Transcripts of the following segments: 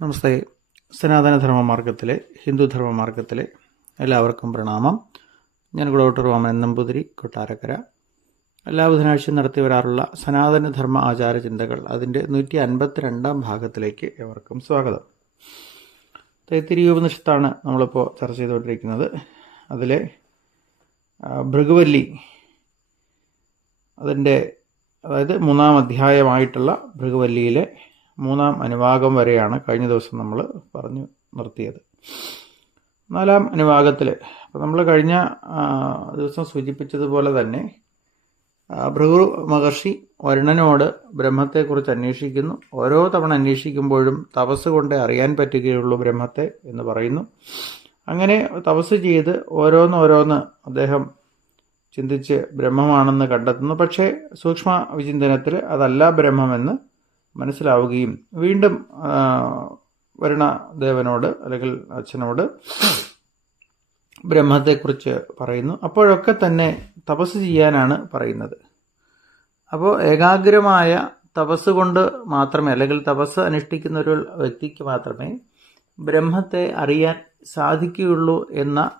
നമസ്തേ. സനാതനധർമ്മമാർഗത്തിലെ ഹിന്ദുധർമ്മമാർഗത്തിലെ എല്ലാവർക്കും പ്രണാമം. ഞാൻ ഡോക്ടർ വാമനൻ നമ്പൂതിരി, കൊട്ടാരക്കര. എല്ലാ ബുധനാഴ്ചയും നടത്തി വരാറുള്ള സനാതനധർമ്മ ആചാര ചിന്തകൾ അതിൻ്റെ 152 ഭാഗത്തിലേക്ക് എവർക്കും സ്വാഗതം. തൈത്തിരീയ ഉപനിഷത്താണ് നമ്മളിപ്പോൾ ചർച്ച ചെയ്തുകൊണ്ടിരിക്കുന്നത്. അതിലെ ഭൃഗുവല്ലി, അതിൻ്റെ അതായത് 3-ാം അധ്യായമായിട്ടുള്ള ഭൃഗുവല്ലിയിലെ 3-ാം അനുവാകം വരെയാണ് കഴിഞ്ഞ ദിവസം നമ്മൾ പറഞ്ഞു നിർത്തിയത്. 4-ാം അനുവാകത്തിൽ അപ്പോൾ നമ്മൾ കഴിഞ്ഞ ദിവസം സൂചിപ്പിച്ചതുപോലെ തന്നെ ഭൃഗു മഹർഷി വരുണനോട് ബ്രഹ്മത്തെക്കുറിച്ച് അന്വേഷിക്കുന്നു. ഓരോ തവണ അന്വേഷിക്കുമ്പോഴും തപസ് കൊണ്ടേ അറിയാൻ പറ്റുകയുള്ളൂ ബ്രഹ്മത്തെ എന്ന് പറയുന്നു. അങ്ങനെ തപസ് ചെയ്ത് ഓരോന്നോരോന്ന് അദ്ദേഹം ചിന്തിച്ച് ബ്രഹ്മമാണെന്ന് കണ്ടെത്തുന്നു. പക്ഷേ സൂക്ഷ്മ വിചിന്തനത്തിൽ അതല്ല ബ്രഹ്മമെന്ന് മനസ്സിലാവുകയും വീണ്ടും വരുണദേവനോട് അല്ലെങ്കിൽ അച്ഛനോട് ബ്രഹ്മത്തെക്കുറിച്ച് പറയുന്നു. അപ്പോഴൊക്കെ തന്നെ തപസ് ചെയ്യാനാണ് പറയുന്നത്. അപ്പോൾ ഏകാഗ്രമായ തപസ് കൊണ്ട് മാത്രമേ, അല്ലെങ്കിൽ തപസ് അനുഷ്ഠിക്കുന്ന ഒരു വ്യക്തിക്ക് മാത്രമേ ബ്രഹ്മത്തെ അറിയാൻ സാധിക്കുകയുള്ളൂ എന്ന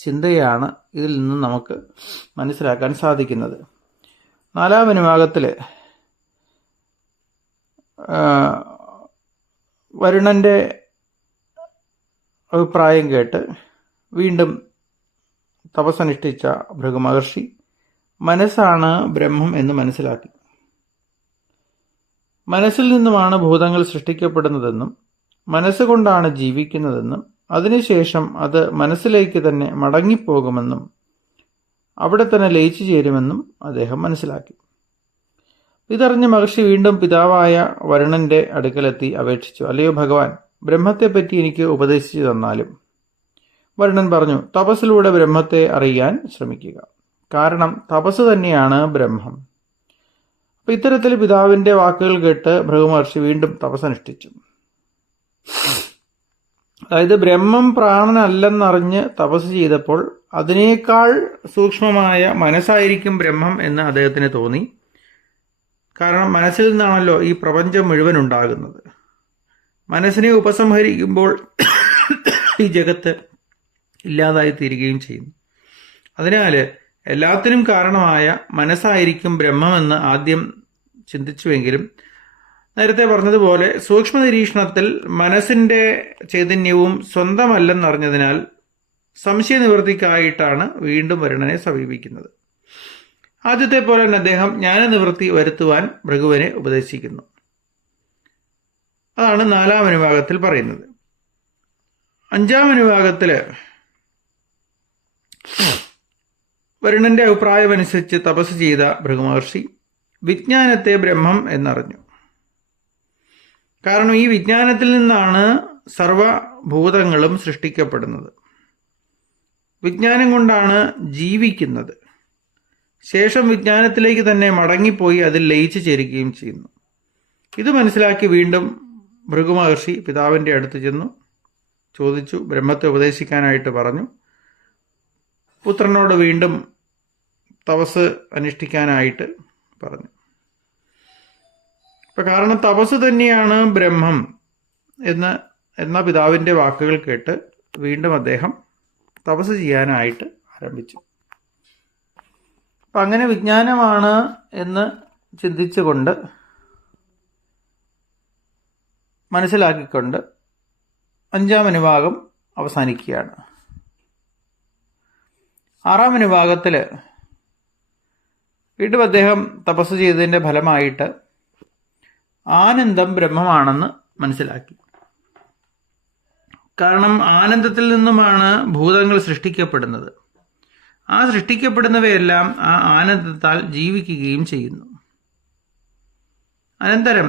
ചിന്തയാണ് ഇതിൽ നിന്ന് നമുക്ക് മനസ്സിലാക്കാൻ സാധിക്കുന്നത്. 4-ാം അനുവാകത്തിൽ വരുണൻ്റെ അഭിപ്രായം കേട്ട് വീണ്ടും തപസ്സനുഷ്ഠിച്ച ഭൃഗുമഹർഷി മനസ്സാണ് ബ്രഹ്മം എന്ന് മനസ്സിലാക്കി. മനസ്സിൽ നിന്നുമാണ് ഭൂതങ്ങൾ സൃഷ്ടിക്കപ്പെടുന്നതെന്നും മനസ്സുകൊണ്ടാണ് ജീവിക്കുന്നതെന്നും അതിനുശേഷം അത് മനസ്സിലേക്ക് തന്നെ മടങ്ങിപ്പോകുമെന്നും അവിടെ തന്നെ ലയിച്ചു ചേരുമെന്നും അദ്ദേഹം മനസ്സിലാക്കി. ഇതറിഞ്ഞ മഹർഷി വീണ്ടും പിതാവായ വരുണന്റെ അടുക്കലെത്തി അപേക്ഷിച്ചു, അല്ലയോ ഭഗവാൻ, ബ്രഹ്മത്തെപ്പറ്റി എനിക്ക് ഉപദേശിച്ചു തന്നാലും. വരുണൻ പറഞ്ഞു, തപസ്സിലൂടെ ബ്രഹ്മത്തെ അറിയാൻ ശ്രമിക്കുക, കാരണം തപസ് തന്നെയാണ് ബ്രഹ്മം. അപ്പം ഇത്തരത്തിൽ പിതാവിൻ്റെ വാക്കുകൾ കേട്ട് ഭൃഗുമഹർഷി വീണ്ടും തപസ്സനുഷ്ഠിച്ചു. അതായത് ബ്രഹ്മം പ്രാണനല്ലെന്നറിഞ്ഞ് തപസ് ചെയ്തപ്പോൾ അതിനേക്കാൾ സൂക്ഷ്മമായ മനസ്സായിരിക്കും ബ്രഹ്മം എന്ന് അദ്ദേഹത്തിന് തോന്നി. കാരണം മനസ്സിൽ നിന്നാണല്ലോ ഈ പ്രപഞ്ചം മുഴുവൻ ഉണ്ടാകുന്നത്. മനസ്സിനെ ഉപസംഹരിക്കുമ്പോൾ ഈ ജഗത്ത് ഇല്ലാതായി തീരുകയും ചെയ്യുന്നു. അതിനാൽ എല്ലാത്തിനും കാരണമായ മനസ്സായിരിക്കും ബ്രഹ്മമെന്ന് ആദ്യം ചിന്തിച്ചുവെങ്കിലും നേരത്തെ പറഞ്ഞതുപോലെ സൂക്ഷ്മ നിരീക്ഷണത്തിൽ മനസ്സിൻ്റെ ചൈതന്യവും സ്വന്തമല്ലെന്നറിഞ്ഞതിനാൽ സംശയനിവൃത്തിക്കായിട്ടാണ് വീണ്ടും വരുണനെ സമീപിക്കുന്നത്. ആദ്യത്തെ പോലെ തന്നെ അദ്ദേഹം ജ്ഞാനനിവൃത്തി വരുത്തുവാൻ ഭൃഗുവിനെ ഉപദേശിക്കുന്നു. അതാണ് 4-ാം അനുവാകത്തിൽ പറയുന്നത്. 5-ാം അനുവാകത്തിൽ വരുണന്റെ അഭിപ്രായമനുസരിച്ച് തപസ് ചെയ്ത ഭൃഗുമഹർഷി വിജ്ഞാനത്തെ ബ്രഹ്മം എന്നറിഞ്ഞു. കാരണം ഈ വിജ്ഞാനത്തിൽ നിന്നാണ് സർവഭൂതങ്ങളും സൃഷ്ടിക്കപ്പെടുന്നത്. വിജ്ഞാനം കൊണ്ടാണ് ജീവിക്കുന്നത്. ശേഷം വിജ്ഞാനത്തിലേക്ക് തന്നെ മടങ്ങിപ്പോയി അതിൽ ലയിച്ചു ചേരുകയും ചെയ്യുന്നു. ഇത് മനസ്സിലാക്കി വീണ്ടും ഭൃഗുമഹർഷി പിതാവിൻ്റെ അടുത്ത് ചെന്നു ചോദിച്ചു, ബ്രഹ്മത്തെ ഉപദേശിക്കാനായിട്ട് പറഞ്ഞു. പുത്രനോട് വീണ്ടും തപസ് അനുഷ്ഠിക്കാനായിട്ട് പറഞ്ഞു. ഇപ്പം കാരണം തപസ് തന്നെയാണ് ബ്രഹ്മം എന്ന പിതാവിൻ്റെ വാക്കുകൾ കേട്ട് വീണ്ടും അദ്ദേഹം തപസ് ചെയ്യാനായിട്ട് ആരംഭിച്ചു. അപ്പം അങ്ങനെ വിജ്ഞാനമാണ് എന്ന് ചിന്തിച്ചുകൊണ്ട് മനസ്സിലാക്കിക്കൊണ്ട് 5-ാം അനുവാകം അവസാനിക്കുകയാണ്. 6-ാം അനുവാകത്തിൽ വീണ്ടും അദ്ദേഹം തപസ് ചെയ്തതിൻ്റെ ഫലമായിട്ട് ആനന്ദം ബ്രഹ്മമാണെന്ന് മനസ്സിലാക്കി. കാരണം ആനന്ദത്തിൽ നിന്നുമാണ് ഭൂതങ്ങൾ സൃഷ്ടിക്കപ്പെടുന്നത്. ആ സൃഷ്ടിക്കപ്പെടുന്നവയെല്ലാം ആ ആനന്ദത്താൽ ജീവിക്കുകയും ചെയ്യുന്നു. അനന്തരം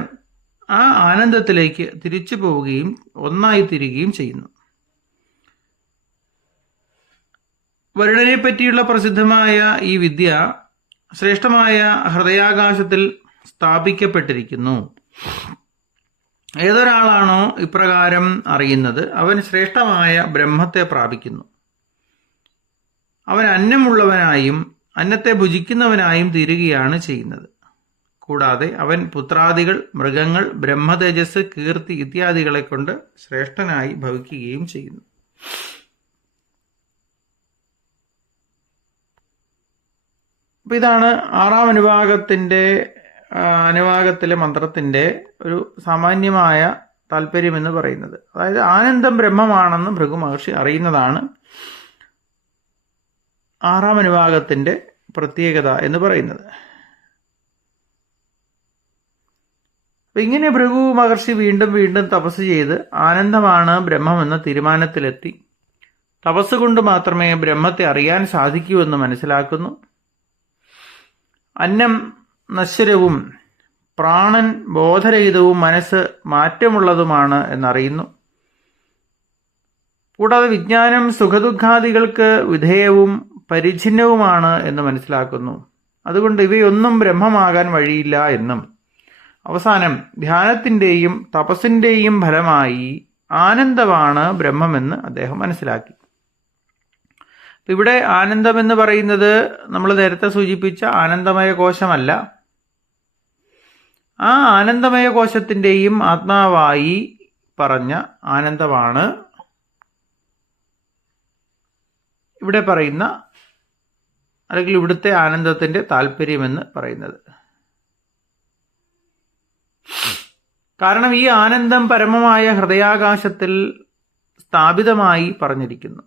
ആ ആനന്ദത്തിലേക്ക് തിരിച്ചു പോവുകയും ഒന്നായിത്തീരുകയും ചെയ്യുന്നു. വരുണനെ പറ്റിയുള്ള പ്രസിദ്ധമായ ഈ വിദ്യ ശ്രേഷ്ഠമായ ഹൃദയാകാശത്തിൽ സ്ഥാപിക്കപ്പെട്ടിരിക്കുന്നു. ഏതൊരാളാണോ ഇപ്രകാരം അറിയുന്നത് അവൻ ശ്രേഷ്ഠമായ ബ്രഹ്മത്തെ പ്രാപിക്കുന്നു. അവൻ അന്നമുള്ളവനായും അന്നത്തെ ഭുജിക്കുന്നവനായും തീരുകയാണ് ചെയ്യുന്നത്. കൂടാതെ അവൻ പുത്രാദികൾ, മൃഗങ്ങൾ, ബ്രഹ്മതേജസ്, കീർത്തി ഇത്യാദികളെ കൊണ്ട് ശ്രേഷ്ഠനായി ഭവിക്കുകയും ചെയ്യുന്നു. അപ്പൊ ഇതാണ് 6-ാം അനുവാകത്തിലെ മന്ത്രത്തിന്റെ ഒരു സാമാന്യമായ താല്പര്യം എന്ന് പറയുന്നത്. അതായത് ആനന്ദം ബ്രഹ്മമാണെന്ന് ഭൃഗു മഹർഷി അറിയുന്നതാണ് 6-ാം അനുവാകത്തിന്റെ പ്രത്യേകത എന്ന് പറയുന്നത്. അപ്പൊ ഇങ്ങനെ ഭൃഗു മഹർഷി വീണ്ടും വീണ്ടും തപസ് ചെയ്ത് ആനന്ദമാണ് ബ്രഹ്മമെന്ന തീരുമാനത്തിലെത്തി. തപസ് കൊണ്ട് മാത്രമേ ബ്രഹ്മത്തെ അറിയാൻ സാധിക്കൂ എന്ന് മനസ്സിലാക്കുന്നു. അന്നം നശ്വരവും പ്രാണൻ ബോധരഹിതവും മനസ്സ് മാറ്റമുള്ളതുമാണ് എന്നറിയുന്നു. കൂടാതെ വിജ്ഞാനം സുഖദുഃഖാദികൾക്ക് വിധേയവും പരിച്ഛിന്നവുമാണ് എന്ന് മനസ്സിലാക്കുന്നു. അതുകൊണ്ട് ഇവയൊന്നും ബ്രഹ്മമാകാൻ വഴിയില്ല എന്നും അവസാനം ധ്യാനത്തിൻ്റെയും തപസ്സിൻ്റെയും ഫലമായി ആനന്ദമാണ് ബ്രഹ്മമെന്ന് അദ്ദേഹം മനസ്സിലാക്കി. ഇവിടെ ആനന്ദം എന്ന് പറയുന്നത് നമ്മൾ നേരത്തെ സൂചിപ്പിച്ച ആനന്ദമയ കോശമല്ല. ആ ആനന്ദമയ കോശത്തിൻ്റെയും ആത്മാവായി പറഞ്ഞ ആനന്ദമാണ് ഇവിടെ പറയുന്ന, അല്ലെങ്കിൽ ഇവിടുത്തെ ആനന്ദത്തിന്റെ താല്പര്യമെന്ന് പറയുന്നത്. കാരണം ഈ ആനന്ദം പരമമായ ഹൃദയാകാശത്തിൽ സ്ഥാപിതമായി പറഞ്ഞിരിക്കുന്നു.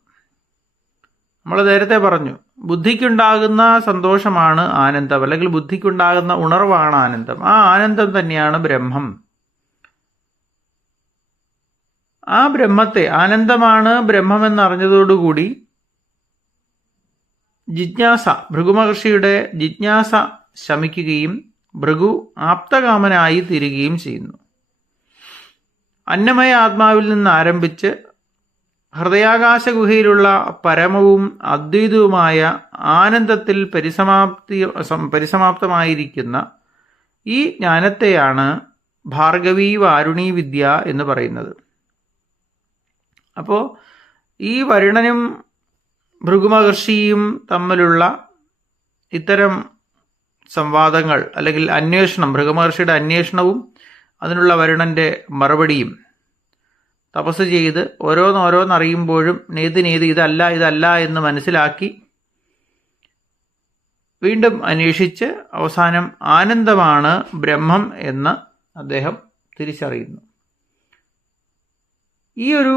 നമ്മൾ നേരത്തെ പറഞ്ഞു, ബുദ്ധിക്കുണ്ടാകുന്ന സന്തോഷമാണ് ആനന്ദം, അല്ലെങ്കിൽ ബുദ്ധിക്കുണ്ടാകുന്ന ഉണർവാണ് ആനന്ദം. ആ ആനന്ദം തന്നെയാണ് ബ്രഹ്മം. ആ ബ്രഹ്മത്തെ, ആനന്ദമാണ് ബ്രഹ്മമെന്നറിഞ്ഞതോടുകൂടി ജിജ്ഞാസ, ഭൃഗുമഹർഷിയുടെ ജിജ്ഞാസ ശമിക്കുകയും ഭൃഗു ആപ്തകാമനായി തീരുകയും ചെയ്യുന്നു. അന്നമയ ആത്മാവിൽ നിന്ന് ആരംഭിച്ച് ഹൃദയാകാശ ഗുഹയിലുള്ള പരമവും അദ്വൈതവുമായ ആനന്ദത്തിൽ പരിസമാപ്തമായിരിക്കുന്ന ഈ ജ്ഞാനത്തെയാണ് ഭാർഗവീ വാരുണീ വിദ്യ എന്ന് പറയുന്നത്. അപ്പോൾ ഈ വരുണനും ഭൃഗുമഹർഷിയും തമ്മിലുള്ള ഇത്തരം സംവാദങ്ങൾ, അല്ലെങ്കിൽ അന്വേഷണം, ഭൃഗുമഹർഷിയുടെ അന്വേഷണവും അതിനുള്ള വരുണന്റെ മറുപടിയും തപസ് ചെയ്ത് ഓരോന്നറിയുമ്പോഴും നേതി ഇതല്ല എന്ന് മനസ്സിലാക്കി വീണ്ടും അന്വേഷിച്ച് അവസാനം ആനന്ദമാണ് ബ്രഹ്മം എന്ന് അദ്ദേഹം തിരിച്ചറിയുന്നു. ഈ ഒരു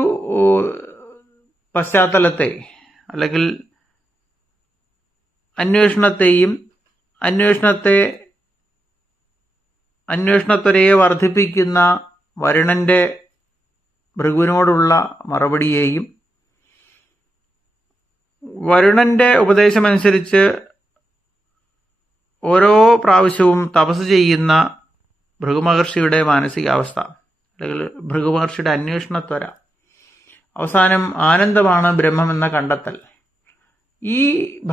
പശ്ചാത്തലത്തെ, അല്ലെങ്കിൽ അന്വേഷണത്വരയെ വർദ്ധിപ്പിക്കുന്ന വരുണന്റെ ഭൃഗുവിനോടുള്ള മറുപടിയെയും, വരുണന്റെ ഉപദേശമനുസരിച്ച് ഓരോ പ്രാവശ്യവും തപസ് ചെയ്യുന്ന ഭൃഗുമഹർഷിയുടെ മാനസികാവസ്ഥ, അല്ലെങ്കിൽ ഭൃഗുമഹർഷിയുടെ അന്വേഷണത്വര, അവസാനം ആനന്ദമാണ് ബ്രഹ്മമെന്ന കണ്ടെത്തൽ, ഈ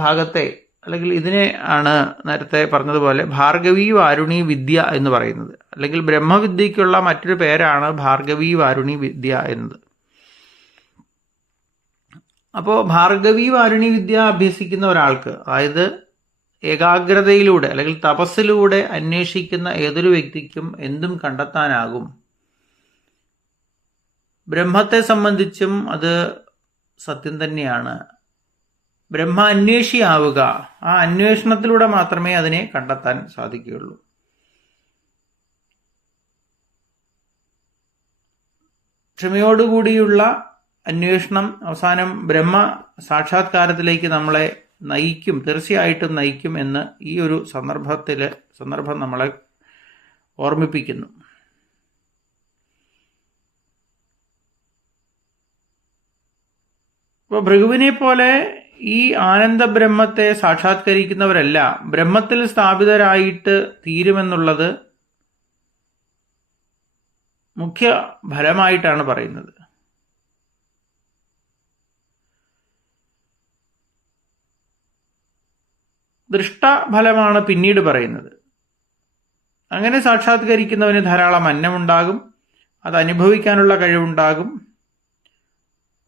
ഭാഗത്തെ, അല്ലെങ്കിൽ ഇതിനെ ആണ് നേരത്തെ പറഞ്ഞതുപോലെ ഭാർഗവീ വാരുണി വിദ്യ എന്ന് പറയുന്നത്. അല്ലെങ്കിൽ ബ്രഹ്മവിദ്യയ്ക്കുള്ള മറ്റൊരു പേരാണ് ഭാർഗവീ വാരുണി വിദ്യ എന്നത്. അപ്പോൾ ഭാർഗവീ വാരുണി വിദ്യ അഭ്യസിക്കുന്ന ഒരാൾക്ക്, അതായത് ഏകാഗ്രതയിലൂടെ അല്ലെങ്കിൽ തപസ്സിലൂടെ അന്വേഷിക്കുന്ന ഏതൊരു വ്യക്തിക്കും എന്തും കണ്ടെത്താനാകും. ബ്രഹ്മത്തെ സംബന്ധിച്ചും അത് സത്യം തന്നെയാണ്. ബ്രഹ്മ അന്വേഷിയാവുക, ആ അന്വേഷണത്തിലൂടെ മാത്രമേ അതിനെ കണ്ടെത്താൻ സാധിക്കുകയുള്ളൂ. ക്ഷമയോടുകൂടിയുള്ള അന്വേഷണം അവസാനം ബ്രഹ്മ സാക്ഷാത്കാരത്തിലേക്ക് നമ്മളെ നയിക്കും, തീർച്ചയായിട്ടും നയിക്കും എന്ന് ഈ ഒരു സന്ദർഭം നമ്മളെ ഓർമ്മിപ്പിക്കുന്നു. അപ്പോൾ ഭൃഗുവിനെ പോലെ ഈ ആനന്ദ ബ്രഹ്മത്തെ സാക്ഷാത്കരിക്കുന്നവരെല്ലാം ബ്രഹ്മത്തിൽ സ്ഥാപിതരായിട്ട് തീരുമെന്നുള്ളത് മുഖ്യ ഫലമായിട്ടാണ് പറയുന്നത്. ദൃഷ്ടഫലമാണ് പിന്നീട് പറയുന്നത്. അങ്ങനെ സാക്ഷാത്കരിക്കുന്നവന് ധാരാളം അന്നമുണ്ടാകും, അത് അനുഭവിക്കാനുള്ള കഴിവുണ്ടാകും.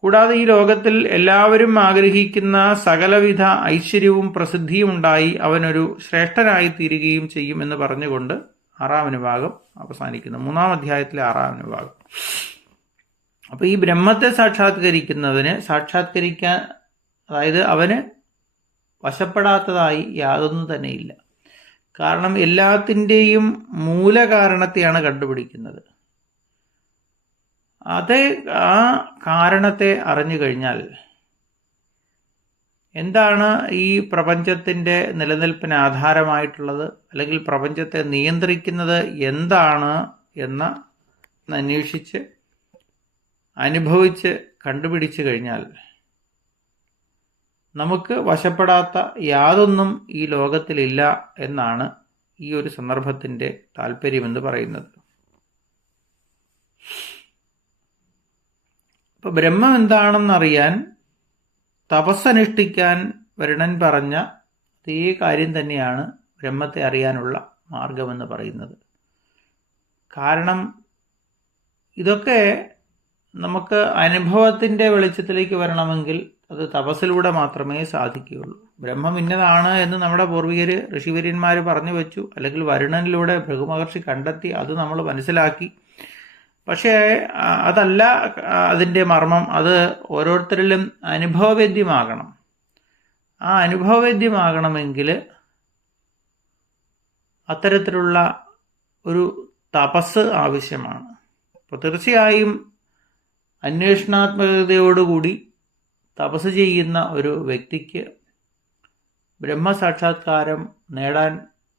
കൂടാതെ ഈ ലോകത്തിൽ എല്ലാവരും ആഗ്രഹിക്കുന്ന സകലവിധ ഐശ്വര്യവും പ്രസിദ്ധിയും ഉണ്ടായി അവനൊരു ശ്രേഷ്ഠനായി തീരുകയും ചെയ്യും എന്ന് പറഞ്ഞുകൊണ്ട് 6-ാം അനുഭാഗം അവസാനിക്കുന്നു. 3-ാം അധ്യായത്തിലെ 6-ാം അനുഭാഗം. അപ്പോൾ ഈ ബ്രഹ്മത്തെ സാക്ഷാത്കരിക്കുന്നവന് സാക്ഷാത്കരിക്കാൻ, അതായത് അവന് വശപ്പെടാത്തതായി യാതൊന്നും തന്നെയില്ല. കാരണം എല്ലാത്തിൻ്റെയും മൂലകാരണത്തെയാണ് കണ്ടുപിടിക്കുന്നത്. ആ കാരണത്തെ അറിഞ്ഞു കഴിഞ്ഞാൽ എന്താണ് ഈ പ്രപഞ്ചത്തിൻ്റെ നിലനിൽപ്പിന് ആധാരമായിട്ടുള്ളത്, അല്ലെങ്കിൽ പ്രപഞ്ചത്തെ നിയന്ത്രിക്കുന്നത് എന്താണ് എന്ന് അന്വേഷിച്ച് അനുഭവിച്ച് കണ്ടുപിടിച്ചു കഴിഞ്ഞാൽ നമുക്ക് വശപ്പെടാത്ത യാതൊന്നും ഈ ലോകത്തിലില്ല എന്നാണ് ഈ ഒരു സന്ദർഭത്തിൻ്റെ താല്പര്യമെന്ന് പറയുന്നത്. ഇപ്പോൾ ബ്രഹ്മം എന്താണെന്നറിയാൻ തപസ്സനുഷ്ഠിക്കാൻ വരുണൻ പറഞ്ഞ അതേ കാര്യം തന്നെയാണ് ബ്രഹ്മത്തെ അറിയാനുള്ള മാർഗമെന്ന് പറയുന്നത്. കാരണം ഇതൊക്കെ നമുക്ക് അനുഭവത്തിൻ്റെ വെളിച്ചത്തിലേക്ക് വരണമെങ്കിൽ അത് തപസ്സിലൂടെ മാത്രമേ സാധിക്കുകയുള്ളൂ. ബ്രഹ്മം ഇന്നതാണ് എന്ന് നമ്മുടെ പൂർവികർ ഋഷിവര്യന്മാർ പറഞ്ഞു വെച്ചു, അല്ലെങ്കിൽ വരുണനിലൂടെ ഭൃഗുമഹർഷി കണ്ടെത്തി, അത് നമ്മൾ മനസ്സിലാക്കി. പക്ഷേ അതല്ല അതിൻ്റെ മർമ്മം. അത് ഓരോരുത്തരിലും അനുഭവവേദ്യമാകണം. ആ അനുഭവവേദ്യമാകണമെങ്കിൽ അത്തരത്തിലുള്ള ഒരു തപസ് ആവശ്യമാണ്. അപ്പോൾ തീർച്ചയായും അന്വേഷണാത്മകതയോടുകൂടി തപസ് ചെയ്യുന്ന ഒരു വ്യക്തിക്ക് ബ്രഹ്മസാക്ഷാത്കാരം നേടാൻ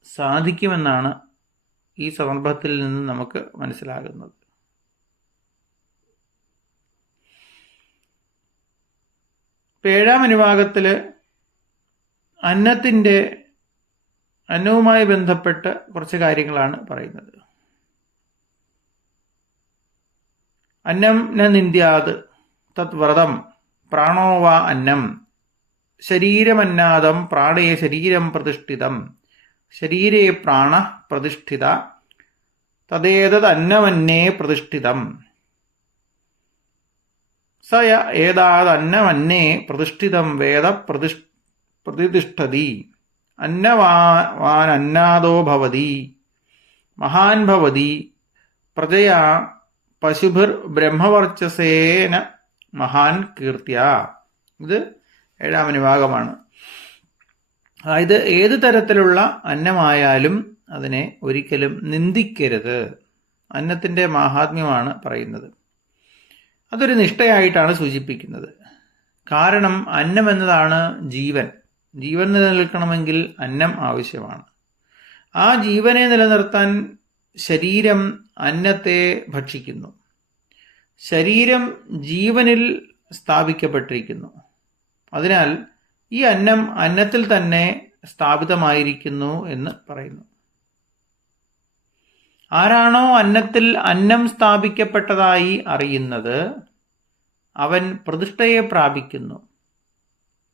സാധിക്കുമെന്നാണ് ഈ സന്ദർഭത്തിൽ നിന്ന് നമുക്ക് മനസ്സിലാകുന്നത്. ഇപ്പം 7-ാം അനുഭാഗത്തിൽ അന്നവുമായി ബന്ധപ്പെട്ട് കുറച്ച് കാര്യങ്ങളാണ് പറയുന്നത്. അന്നം ന നിന്ദ്യാത് തത് വ്രതം പ്രാണോ വാ അന്നം ശരീരമന്നാദം പ്രാണേ ശരീരം പ്രതിഷ്ഠിതം ശരീരേ പ്രാണ പ്രതിഷ്ഠിത തദേതത് അന്നമന്നേ പ്രതിഷ്ഠിതം സ ഏതാദന്നമന്നേ പ്രതിഷ്ഠിതം വേദ പ്രതിഷ്ഠതി അന്നവാനന്നാദോ ഭവതി മഹാൻ ഭവതി പ്രജയാ പശുഭിർ ബ്രഹ്മവർച്ചസേന മഹാൻ കീർത്തിയ. ഇത് 7-ാം അനുഭാഗമാണ്. അതായത് ഏത് തരത്തിലുള്ള അന്നമായാലും അതിനെ ഒരിക്കലും നിന്ദിക്കരുത്. അന്നത്തിൻ്റെ മാഹാത്മ്യമാണ് പറയുന്നത്. അതൊരു നിഷ്ഠയായിട്ടാണ് സൂചിപ്പിക്കുന്നത്. കാരണം അന്നം എന്നതാണ് ജീവൻ. ജീവൻ നിലനിൽക്കണമെങ്കിൽ അന്നം ആവശ്യമാണ്. ആ ജീവനെ നിലനിർത്താൻ ശരീരം അന്നത്തെ ഭക്ഷിക്കുന്നു. ശരീരം ജീവനിൽ സ്ഥാപിക്കപ്പെട്ടിരിക്കുന്നു. അതിനാൽ ഈ അന്നത്തിൽ തന്നെ സ്ഥാപിതമായിരിക്കുന്നു എന്ന് പറയുന്നു. ആരാണോ അന്നത്തിൽ അന്നം സ്ഥാപിക്കപ്പെട്ടതായി അറിയുന്നത് അവൻ പ്രതിഷ്ഠയെ പ്രാപിക്കുന്നു.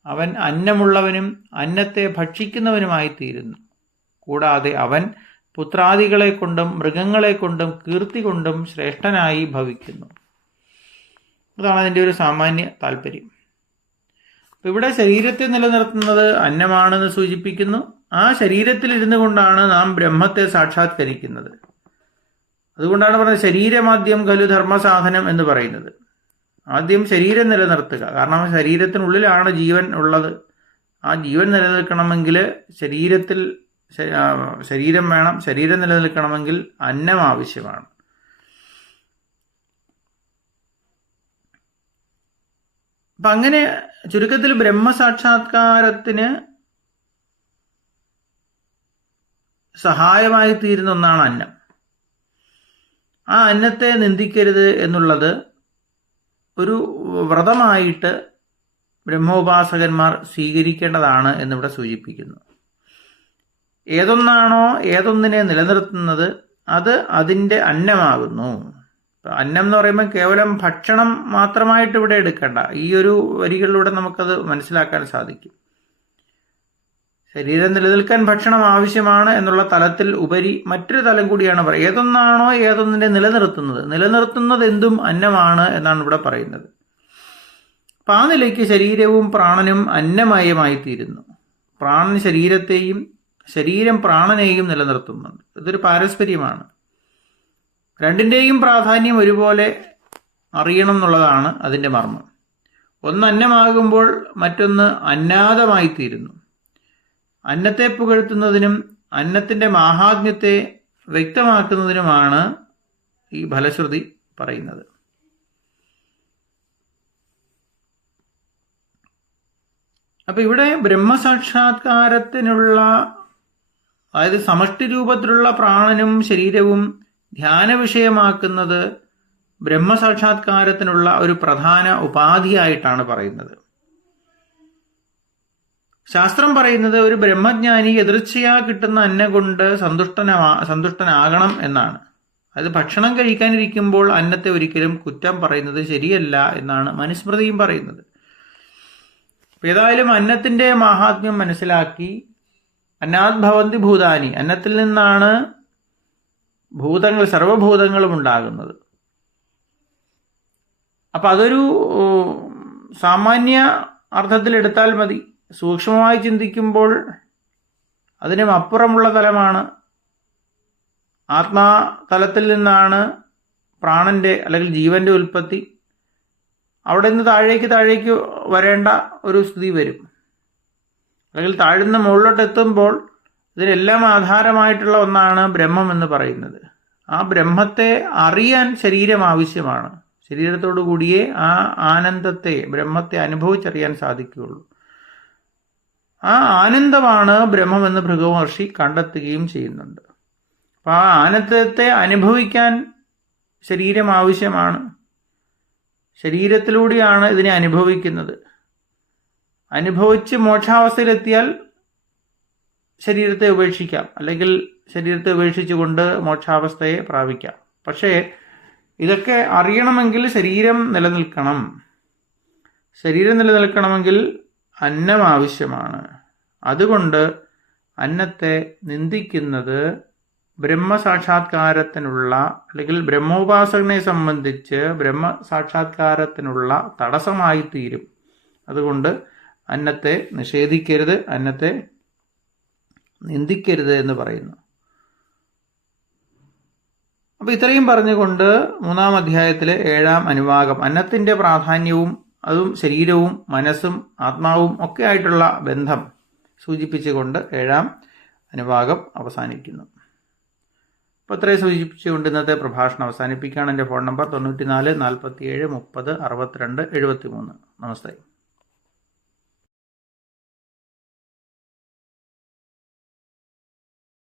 അവൻ അന്നമുള്ളവനും അന്നത്തെ ഭക്ഷിക്കുന്നവനുമായി തീരുന്നു. കൂടാതെ അവൻ പുത്രാദികളെ കൊണ്ടും മൃഗങ്ങളെ കൊണ്ടും കീർത്തി കൊണ്ടും ശ്രേഷ്ഠനായി ഭവിക്കുന്നു. അതാണ് അതിൻ്റെ ഒരു സാമാന്യ താല്പര്യം. ഇവിടെ ശരീരത്തെ നിലനിർത്തുന്നത് അന്നമാണെന്ന് സൂചിപ്പിക്കുന്നു. ആ ശരീരത്തിൽ ഇരുന്നു കൊണ്ടാണ് നാം ബ്രഹ്മത്തെ സാക്ഷാത്കരിക്കുന്നത്. അതുകൊണ്ടാണ് പറയുന്നത് ശരീരമാദ്യം ഖലു ധർമ്മസാധനം എന്ന് പറയുന്നത്. ആദ്യം ശരീരം നിലനിർത്തുക. കാരണം ശരീരത്തിനുള്ളിലാണ് ജീവൻ ഉള്ളത്. ആ ജീവൻ നിലനിൽക്കണമെങ്കിൽ ശരീരം വേണം. ശരീരം നിലനിൽക്കണമെങ്കിൽ അന്നം ആവശ്യമാണ്. അപ്പം അങ്ങനെ ചുരുക്കത്തിൽ ബ്രഹ്മസാക്ഷാത്കാരത്തിന് സഹായമായി തീരുന്ന ഒന്നാണ് അന്നം. ആ അന്നത്തെ നിന്ദിക്കരുത് എന്നുള്ളത് ഒരു വ്രതമായിട്ട് ബ്രഹ്മോപാസകന്മാർ സ്വീകരിക്കേണ്ടതാണ് എന്നിവിടെ സൂചിപ്പിക്കുന്നു. ഏതൊന്നിനെ നിലനിർത്തുന്നത് അത് അതിൻ്റെ അന്നമാകുന്നു. അന്നം എന്ന് പറയുമ്പോൾ കേവലം ഭക്ഷണം മാത്രമായിട്ട് ഇവിടെ എടുക്കണ്ട. ഈ ഒരു വരികളിലൂടെ നമുക്കത് മനസ്സിലാക്കാൻ സാധിക്കും. ശരീരം നിലനിൽക്കാൻ ഭക്ഷണം ആവശ്യമാണ് എന്നുള്ള തലത്തിൽ ഉപരി മറ്റൊരു തലം കൂടിയാണ് പറയുന്നത്. ഏതൊന്നിനെ നിലനിർത്തുന്നത് എന്തും അന്നമാണ് എന്നാണ് ഇവിടെ പറയുന്നത്. അപ്പം ആ നിലയ്ക്ക് ശരീരവും പ്രാണനും അന്നമയമായി തീരുന്നു. പ്രാണൻ ശരീരത്തെയും ശരീരം പ്രാണനെയും നിലനിർത്തുന്നുണ്ട്. ഇതൊരു പാരസ്പര്യമാണ്. രണ്ടിൻ്റെയും പ്രാധാന്യം ഒരുപോലെ അറിയണം എന്നുള്ളതാണ് അതിൻ്റെ മർമ്മം. ഒന്ന് അന്നമാകുമ്പോൾ മറ്റൊന്ന് അന്നാദമായിത്തീരുന്നു. അന്നത്തെ പുകഴ്ത്തുന്നതിനും അന്നത്തിൻ്റെ മാഹാത്മ്യത്തെ വ്യക്തമാക്കുന്നതിനുമാണ് ഈ ഫലശ്രുതി പറയുന്നത്. അപ്പം ഇവിടെ ബ്രഹ്മസാക്ഷാത്കാരത്തിനുള്ള, അതായത് സമഷ്ടി രൂപത്തിലുള്ള പ്രാണനും ശരീരവും ധ്യാന വിഷയമാക്കുന്നത് ബ്രഹ്മസാക്ഷാത്കാരത്തിനുള്ള ഒരു പ്രധാന ഉപാധിയായിട്ടാണ് പറയുന്നത്. ശാസ്ത്രം പറയുന്നത് ഒരു ബ്രഹ്മജ്ഞാനി എതിർച്ചയാ കിട്ടുന്ന അന്ന കൊണ്ട് സന്തുഷ്ടനാകണം എന്നാണ്. അത് ഭക്ഷണം കഴിക്കാനിരിക്കുമ്പോൾ അന്നത്തെ ഒരിക്കലും കുറ്റം പറയുന്നത് ശരിയല്ല എന്നാണ് മനുസ്മൃതിയും പറയുന്നത്. ഏതായാലും അന്നത്തിൻ്റെ മാഹാത്മ്യം മനസ്സിലാക്കി, അന്നാത് ഭവന്തി ഭൂതാനി, അന്നത്തിൽ നിന്നാണ് ഭൂതങ്ങൾ, സർവഭൂതങ്ങളും ഉണ്ടാകുന്നത്. അപ്പം അതൊരു സാമാന്യ അർത്ഥത്തിലെടുത്താൽ മതി. സൂക്ഷ്മമായി ചിന്തിക്കുമ്പോൾ അതിനും അപ്പുറമുള്ള തലമാണ്. ആത്മാതലത്തിൽ നിന്നാണ് പ്രാണന്റെ അല്ലെങ്കിൽ ജീവന്റെ ഉൽപ്പത്തി. അവിടെ നിന്ന് താഴേക്ക് വരേണ്ട ഒരു സ്ഥിതി വരും. അല്ലെങ്കിൽ താഴ്ന്ന മുകളിലോട്ട് എത്തുമ്പോൾ ഇതിനെല്ലാം ആധാരമായിട്ടുള്ള ഒന്നാണ് ബ്രഹ്മം എന്ന് പറയുന്നത്. ആ ബ്രഹ്മത്തെ അറിയാൻ ശരീരം ആവശ്യമാണ്. ശരീരത്തോടു കൂടിയേ ആ ആനന്ദത്തെ, ബ്രഹ്മത്തെ അനുഭവിച്ചറിയാൻ സാധിക്കുകയുള്ളൂ. ആ ആനന്ദമാണ് ബ്രഹ്മമെന്ന് ഭൃഗു മഹർഷി കണ്ടെത്തുകയും ചെയ്യുന്നുണ്ട്. അപ്പം ആ ആനന്ദത്തെ അനുഭവിക്കാൻ ശരീരം ആവശ്യമാണ്. ശരീരത്തിലൂടെയാണ് ഇതിനെ അനുഭവിക്കുന്നത്. അനുഭവിച്ച് മോക്ഷാവസ്ഥയിലെത്തിയാൽ ശരീരത്തെ ഉപേക്ഷിക്കാം, അല്ലെങ്കിൽ ശരീരത്തെ ഉപേക്ഷിച്ചുകൊണ്ട് മോക്ഷാവസ്ഥയെ പ്രാപിക്കാം. പക്ഷേ ഇതൊക്കെ അറിയണമെങ്കിൽ ശരീരം നിലനിൽക്കണം. ശരീരം നിലനിൽക്കണമെങ്കിൽ അന്നം ആവശ്യമാണ്. അതുകൊണ്ട് അന്നത്തെ നിന്ദിക്കുന്നത് ബ്രഹ്മസാക്ഷാത്കാരത്തിനുള്ള, അല്ലെങ്കിൽ ബ്രഹ്മോപാസകനെ സംബന്ധിച്ച് ബ്രഹ്മസാക്ഷാത്കാരത്തിനുള്ള തടസ്സമായി തീരും. അതുകൊണ്ട് അന്നത്തെ നിഷേധിക്കരുത്, അന്നത്തെ നിന്ദിക്കരുത് എന്ന് പറയുന്നു. അപ്പോൾ ഇത്രയും പറഞ്ഞുകൊണ്ട് 3-ാം അധ്യായത്തിലെ 7-ാം അനുവാകം അന്നത്തിൻ്റെ പ്രാധാന്യവും അതും ശരീരവും മനസ്സും ആത്മാവും ഒക്കെ ആയിട്ടുള്ള ബന്ധം സൂചിപ്പിച്ചുകൊണ്ട് 7-ാം അനുവാകം അവസാനിക്കുന്നു. അപ്പോൾ ഇത്രയും സൂചിപ്പിച്ചുകൊണ്ട് ഇന്നത്തെ പ്രഭാഷണം അവസാനിപ്പിക്കുകയാണ്. എൻ്റെ ഫോൺ നമ്പർ 94 47 30 62 73. നമസ്തേ.